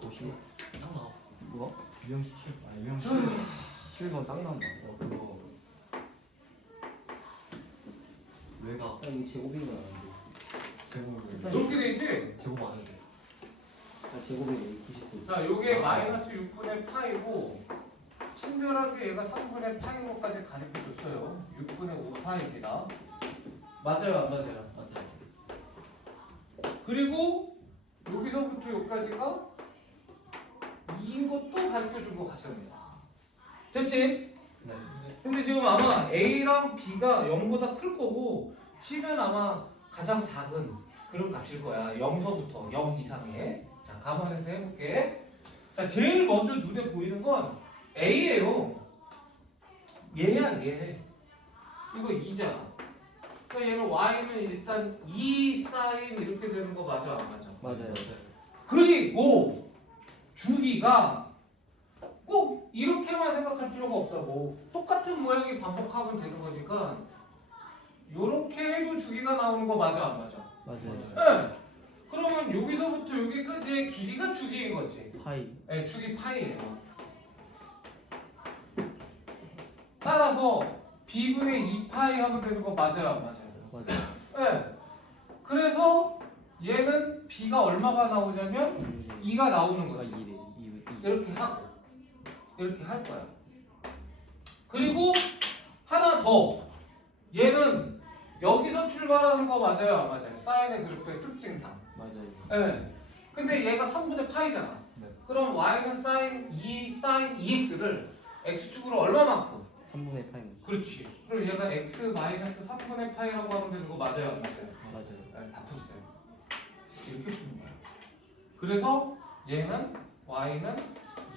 50딱 나와. 뭐? 유형수 7. 아 유형수 7번 딱 나온다 어 그거 왜가 아 이게 제곱인 건 아닌데 제곱을 이렇게 돼 있지? 제곱 안 해도 돼. 아 제곱이 99 자, 요게 마이너스 6분의 파이고 친절하게 얘가 3분의 파인 것까지 가르쳐줬어요. 6분의 5 파입니다. 맞아요, 안 맞아요? 맞아요. 그리고 여기서부터 여기까지가 이것도 가르쳐준 것 같습니다. 됐지? 네. 근데 지금 아마 A랑 B가 0보다 클 거고 C는 아마 가장 작은 그런 값일 거야. 0서부터 0 이상의. 자, 감안해서 해볼게. 자, 제일 먼저 눈에 보이는 건 A예요. 얘야, 얘. 이거 2잖아. 그러니까 얘는 Y는 일단 2 사인 이렇게 되는 거 맞아, 안 맞아? 맞아요 그리고 주기가 꼭 이렇게만 생각할 필요가 없다고 똑같은 모양이 반복하면 되는 거니까 이렇게 해도 주기가 나오는 거 맞아 안 맞아? 맞아요 네. 그러면 여기서부터 여기까지의 길이가 주기인 거지. 파이 네, 주기 파이예요. 따라서 b분의 2파이 하면 되는 거 맞아요 안 맞아요? 맞아요 네. 그래서 얘는 b가 얼마가 나오냐면 2가 나오는 아 거지. 2래 2 이렇게 하고 이렇게 할 거야. 그리고 하나 더 얘는 여기서 출발하는 거 맞아요, 안 맞아요? 사인의 그래프의 특징상. 맞아요 예. 근데 얘가 3분의 파이잖아. 네. 그럼 y는 사인 2 사인 2x를 x축으로 얼마만큼? 3분의 파이 그렇지. 그럼 얘가 x 마이너스 3분의 파이라고 하면 되는 거 맞아요, 안 맞아요? 맞아요 네, 다 풀었어요. 이렇게 푸는 거야. 그래서 얘는 y는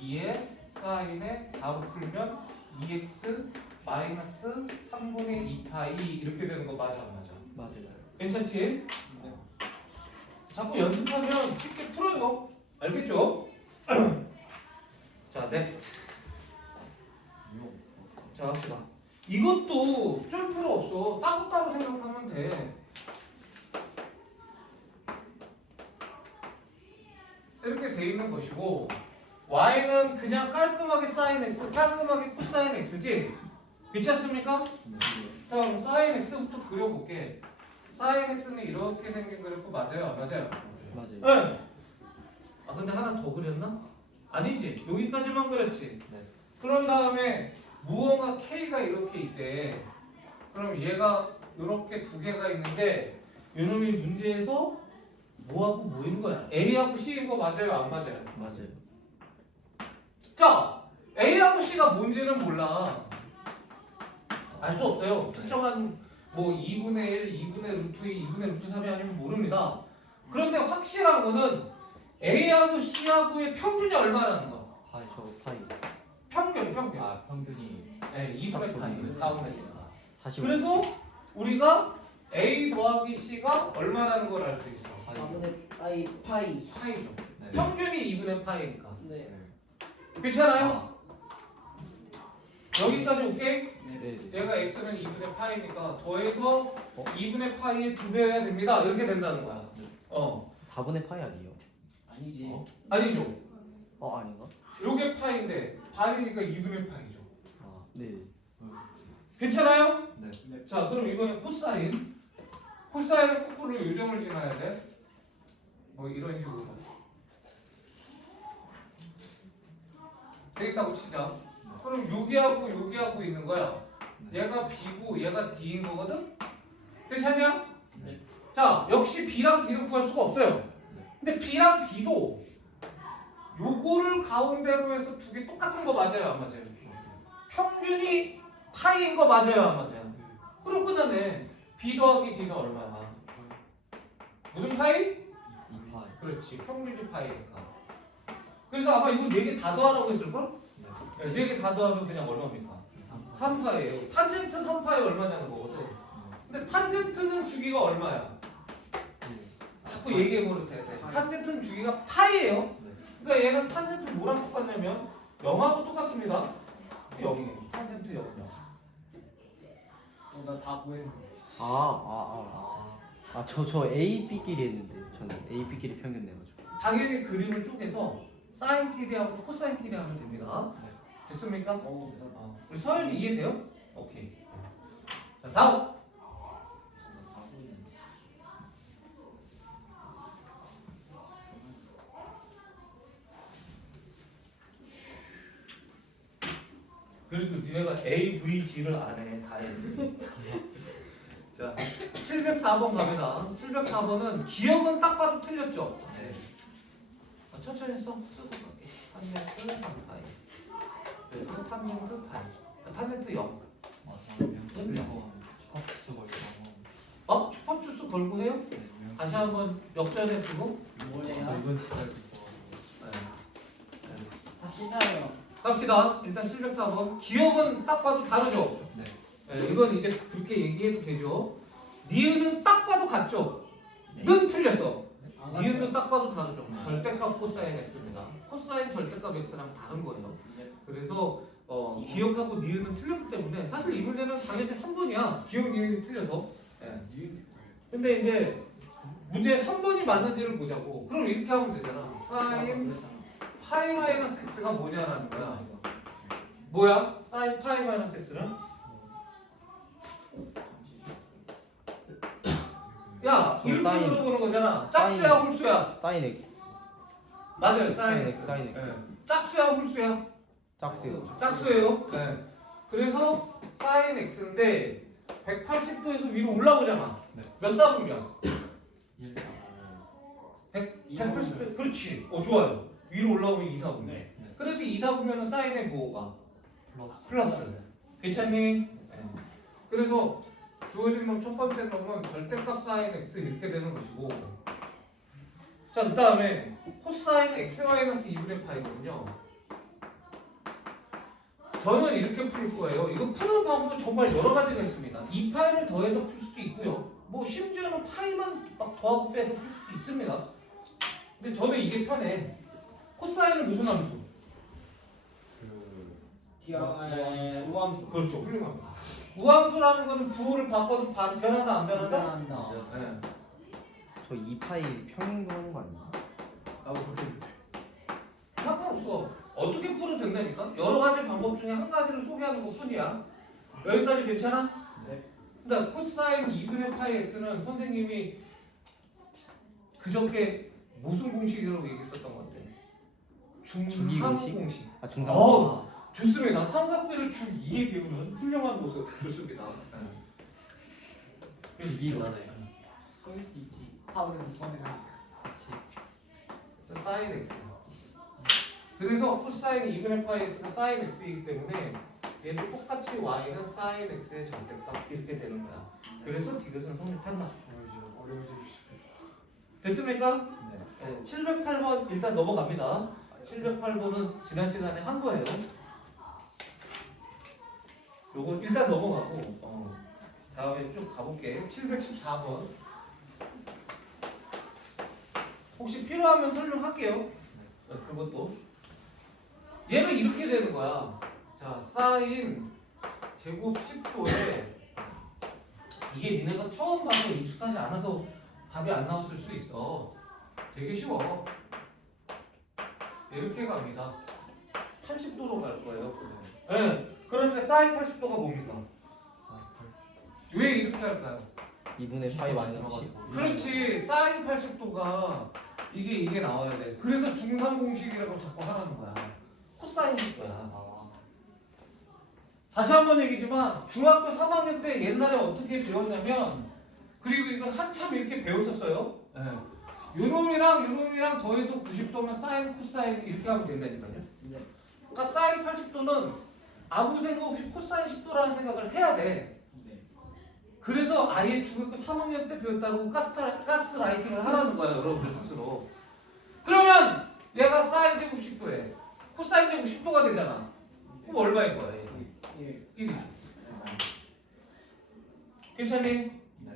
2의 사인에 바로 풀면 2x 마이너스 3분의 2파이 이렇게 되는 거 맞아 안 맞아? 맞아요 괜찮지? 자꾸 연습하면 쉽게 풀어요. 알겠죠? 자, 넥스트. 자, 합시다. 이것도 쫄 필요 없어. 따로따로 생각하면 돼. 이렇게 돼 있는 것이고 y는 그냥 깔끔하게 사인 x, 깔끔하게 코사인 x지? 않습니까? 자, 그럼 사인 x부터 그려볼게. 사인 x는 이렇게 생긴 그래프 맞아요? 안 맞아요? 맞아요 네. 아 근데 하나 더 그렸나? 아니지. 여기까지만 그렸지. 네. 그런 다음에 무언가 k가 이렇게 있대. 그럼 얘가 이렇게 두 개가 있는데 이놈이 문제에서 뭐하고 뭐인 거야? A하고 C인 거 맞아요? 안 맞아요? 맞아요 자, A하고 C가 뭔지는 몰라. 알 수 없어요. 특정한 뭐 2분의 1, 2분의 루트 2, 2분의 루트 3이 아니면 모릅니다. 그런데 확실한 거는 A하고 C하고의 평균이 얼마라는 거. 파이 저 파이 평균, 평균. 아 평균이 네, 2분의 파이. 가운데니까. 45 그래서 우리가 A 더하기 C가 얼마라는 걸 알 수 있어. 4분의 파이 파이 파이죠. 네. 평균이 2분의 파이니까. 네 괜찮아요? 여기까지 오케이? 네. 얘가 x는 2분의 파이니까 더해서 어? 2분의 파이의 두 배여야 됩니다. 이렇게 된다는 거야. 어. 4분의 파이 아니에요? 아니지. 어? 아니죠. 어 아닌가? 요게 파인데 반이니까 2분의 파이죠. 아 네 괜찮아요? 네. 자, 그럼 이거는 코사인. 코사인은 거꾸로 요점을 지나야 돼. 뭐 이런 식으로. 되겠다고 치자. 그럼 여기하고 여기하고 있는 거야. 얘가 B고 얘가 D인 거거든? 괜찮냐? 네. 자, 역시 B랑 D를 구할 수가 없어요. 근데 B랑 D도 요거를 가운데로 해서 두 개 똑같은 거 맞아요, 안 맞아요? 평균이 파이인 거 맞아요, 안 맞아요? 그럼 끝났네. B 더하기 D는 얼마야? 무슨 파이? 2파이. 그렇지, 평균이 파이니까. 그래서 아마 이거 네 개 다 더하라고 했을걸? 네. 네개다 더하면 그냥 얼마입니까? 3파예요. 탄젠트 3파이 얼마냐는 거거든. 근데 탄젠트는 주기가 얼마야? 자꾸 얘기해 버릇 돼. 탄젠트는 주기가 파이예요. 네. 그러니까 얘는 탄젠트 뭐랑 똑같냐면 0하고 똑같습니다. 0이에요. 탄젠트 0이요. 어, 나다 보이는 거. 아아 아 아 저 저 A B끼리 했는데 저는 A B끼리 평균 내가지고 당연히 그림을 쪼개서 사인끼리 하고 코사인끼리 하면 됩니다. 네. 됐습니까? 어. 어, 우리 서현이 이해돼요? 오케이. 자 다음. 그래도 니네가 A, V, G를 안 해. 다 해. 자, 704번 갑니다. 704번은 기억은 딱 봐도 틀렸죠? 네. 아, 천천히 써. 쓰고 갈게. 3파이. 그래서 탄젠트 파이. 아, 탄젠트 0. 아, 저는 명수리고 축하푸스 걸고. 어? 축팝주스 걸고 해요? 네, 명- 다시 한번 역전해 보고. 저? 이번 시절도 좋아하고. 네. 합시다요. 갑시다. 일단 704번. 기억은 딱 봐도 다르죠? 네. 네, 이건 이제 그렇게 얘기해도 되죠. 니은은 딱 봐도 같죠? 네. 는 틀렸어. 안 니은은 딱 봐도 다르죠. 네. 절대값 코사인 x입니다. 코사인 절대값 x랑 다른 거예요. 네. 그래서 어, 기억하고 니은은 틀렸기 때문에 사실 이 문제는 당연히 3번이야. 기억 니은이 틀려서. 예. 근데 이제 문제 3번이 맞는지를 보자고. 그럼 이렇게 하면 되잖아. 사인 파이 마이너스 x가 뭐냐라는 거야. 뭐야? 사인 파이 마이너스 x는? 야, 저 이렇게 사인. 물어보는 거잖아. 짝수야, 홀수야? 사인 X 맞아요, 사인 x. 사인 X 예. 짝수야, 홀수야? 짝수요 짝수예요. 네. 그래서 사인 x인데 180도에서 위로 올라오잖아. 네. 몇 사분면? 1, 100, 이사분면. 180도. 그렇지. 어 좋아요. 위로 올라오면 2 사분면. 네. 그래서 2 사분면은 사인의 부호가 플러스. 플러스. 괜찮니? 네. 그래서 주어진 놈 첫 번째 놈은 절대값 사인 x 이렇게 되는 것이고. 자 그 다음에 코사인 x 마이너스 2분의 파이거든요. 저는 이렇게 풀 거예요. 이거 푸는 방법도 정말 여러 가지가 있습니다. 이 파이를 더해서 풀 수도 있고요. 뭐 심지어는 파이만 막 더하고 빼서 풀 수도 있습니다. 근데 저는 이게 편해. 코사인은 무슨 함수? 그 기억에 우함수. 그렇죠. 훌륭합니다 우함수라는 거는 부호를 바꿔도 바- 변한다 안 변한다? 한다. 네. 저 2파이 평행도 하는 거 아니야? 아 그렇게. 상관없어. 어떻게 풀어도 된다니까? 여러 가지 방법 중에 한 가지를 소개하는 것 뿐이야. 여기까지 괜찮아? 네. 근데 코사인 2분의 파이 x는 선생님이 그저께 무슨 공식이라고 얘기했었던 건데? 주기 중삼 공식? 공식. 아 중간 어. 좋습니다. 삼각비를 중2에 배우는 훌륭한 모습 좋습니다. 주기 공식 거기 있지. 하울에서 선행하니까. 그래서 사인 x. 그래서 코사인 2분의 파이 x가 사인 x이기 때문에 얘도 똑같이 y는 사인 x의 절대값 이렇게 되는 거야. 그래서 디귿은 성립한다. 됐습니까? 네. 네, 708번 일단 넘어갑니다. 708번은 지난 시간에 한 거예요. 요거 일단 넘어가고 어, 다음에 쭉 가볼게. 714번. 혹시 필요하면 설명할게요. 네, 그것도. 얘는 이렇게 되는 거야. 자, 사인 제곱 10도에 이게 니네가 처음 봐서 익숙하지 않아서 답이 안 나왔을 수 있어. 되게 쉬워. 이렇게 갑니다. 80도로 갈 거예요. 네. 그런데 사인 80도가 뭡니까? 왜 이렇게 할까요? 2분의 파이 마이너스 10 그렇지. 사인 80도가 이게 이게 나와야 돼. 그래서 중상 공식이라고 자꾸 하라는 거야. 코사인일 거야. 아, 다시 한 번 얘기지만 중학교 3학년 때 옛날에 어떻게 배웠냐면 그리고 이건 한참 이렇게 배웠었어요. 예. 요놈이랑 요놈이랑 더해서 90도면 사인 코사인 이렇게 하면 된다니까요. 네. 그러니까 사인 80도는 아무 생각 없이 코사인 10도라는 생각을 해야 돼. 네. 그래서 아예 중학교 3학년 때 배웠다고 가스라, 가스라이팅을 하라는 거야 여러분들 스스로. 그러면 얘가 사인 제곱 10도에 코사인 제곱 10도가 되잖아. 그럼 얼마인 거야? 얘? 예. 1이죠. 괜찮니? 네.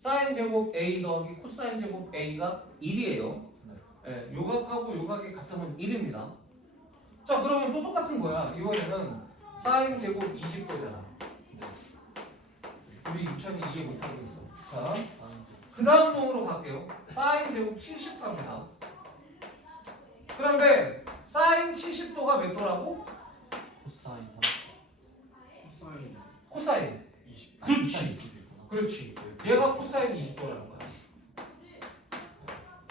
사인 제곱 A 더하기 코사인 제곱 A가 1이에요. 네. 예, 요각하고 요각이 같으면 1입니다. 자, 그러면 또 똑같은 거야. 이번에는 사인 제곱 20도잖아. 네. 우리 유찬이 이해 못하고 있어. 자, 아, 그 다음 놈으로 갈게요. 사인 제곱 70 갑니다. 그런데 사인 70도가 몇 도라고? 코사인 사인 코사인 20 그렇지. 30이구나. 그렇지 얘가 코사인 20도라는 거야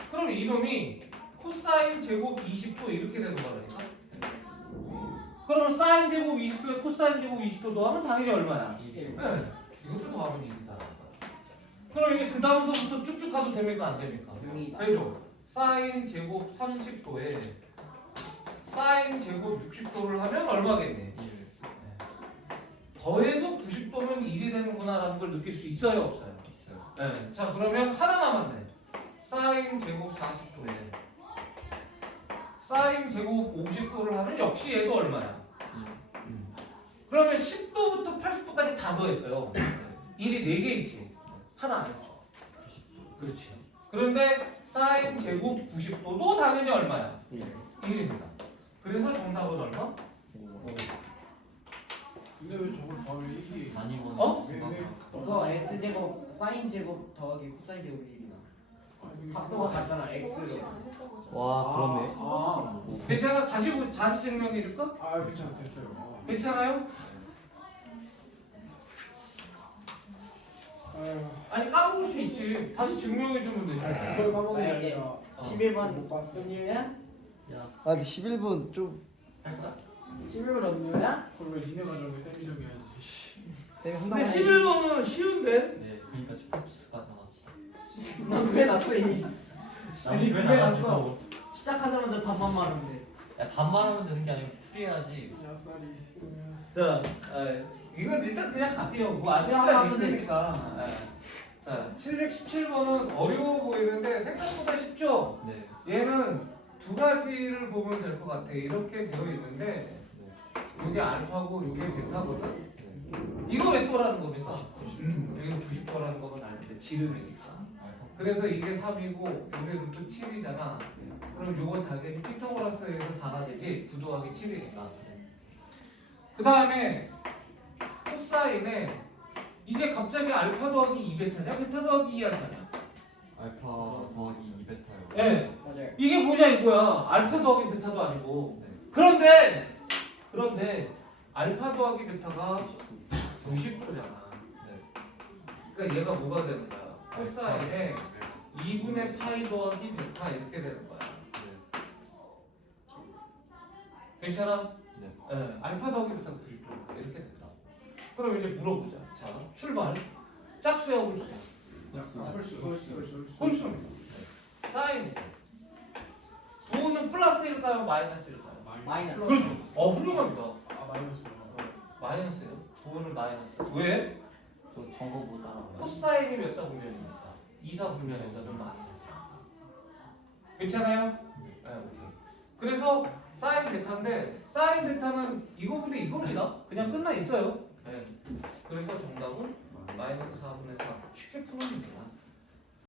그럼 이놈이 코사인 제곱 20도 이렇게 되는 거라니까 그러면 사인 제곱 20도에 코사인 제곱 20도 더하면 당연히 얼마야? 일. 네. 이것도 더하면 1이 다 그럼 이제 그 다음서부터 쭉쭉 가도 됩니까 안 됩니까? 됩니다. 되죠 사인 제곱 30도에 사인 제곱 60도를 하면 얼마겠네? 일. 더해서 90도면 1이 되는구나라는 걸 느낄 수 있어요 없어요? 있어요. 네. 자 그러면 하나 남았네. 사인 제곱 40도에 사인 제곱 50도를 하면 역시 얘도 얼마야? 일. 그러면 10도부터 80도까지 다 더했어요. 1이 4개 있지. 하나 안 했죠. 90도. 그렇지. 그런데 사인 제곱 90도도 당연히 얼마야? 1 1입니다. 그래서 정답은 얼마? 근데 왜 저걸 더하면 이게 단위원 어? 왜, 왜? 그거 x 제곱 사인 제곱 더하기 코사인 제곱 1이나 아니, 각도가 같잖아 x로 와 그렇네 아, 괜찮아? 다시 보- 다시 증명해 줄까? 아, 아 괜찮아 됐어요. 괜찮아요? 아유, 아니 까먹을 수 있지. 다시 증명해 주면 되지. 그걸 까먹은 게 만약에 아니라 11번 못 봤어. 음료야? 야, 아 근데 11분 좀 11번 음료야? 그걸 왜 니네 가져온 게 세미적이 아니지. 씨. 내가 근데 한다고 11번은 쉬운데? 네, 그러니까 슈퍼 그게 났어 이미 아니 그게 났어. 시작하자마자 반만 말하는데 야 반말하면 되는 게 아니고 풀이해야지. 자, 에, 이건 일단 그냥 갈게요. 뭐 아직 그냥 시간 하면 되지. 있으니까. 에. 자, 717번은 어려워 보이는데 생각보다 쉽죠? 네. 얘는 두 가지를 보면 될 것 같아. 이렇게 되어 있는데 이게 알파고 이게 베타거든. 이거 몇 도라는 겁니까? 90. 음, 여기 90도라는 거면 알는데 지름이니까. 그래서 이게 3이고 이게 루트 7이잖아. 그럼 요건 당연히 피타고라스에서 4가 되지. 9 더하기 7이니까. 그 다음에 코사인에 이게 갑자기 알파 더하기 2베타냐? 베타 더하기 2알파냐? 알파 더하기 2베타요. 네. 맞아요 이게 뭐냐 이거야. 알파 더하기 베타도 아니고. 네. 그런데 그런데 알파 더하기 베타가 90도잖아. 네. 그러니까 얘가 뭐가 되는 거야? 코사인에 2분의 파이 더하기 베타 이렇게 되는 거야. 네. 괜찮아? 네. 네, 알파 더하기 베타 90도 이렇게 된다. 그럼 이제 물어보자. 자, 출발. 짝수야 홀수. 홀수 홀수 홀수 홀수. 사인. 부호는 플러스일까요? 마이너스일까요? 마이너스 그렇죠. 어 훌륭합니다. 아 마이너스. 마이너스요? 부호는 마이너스. 왜? 저 정거 못 따라 코사인이 몇 사분면입니까? 2사분면에서는 마이너스. 괜찮아요? 네, 오케이. 그래서 사인 베타인데 사인 베타는 이거보다 이겁니다. 그냥 끝나 있어요. 네. 그래서 정답은 마이너스 4분의 3 쉽게 풀어줍니다.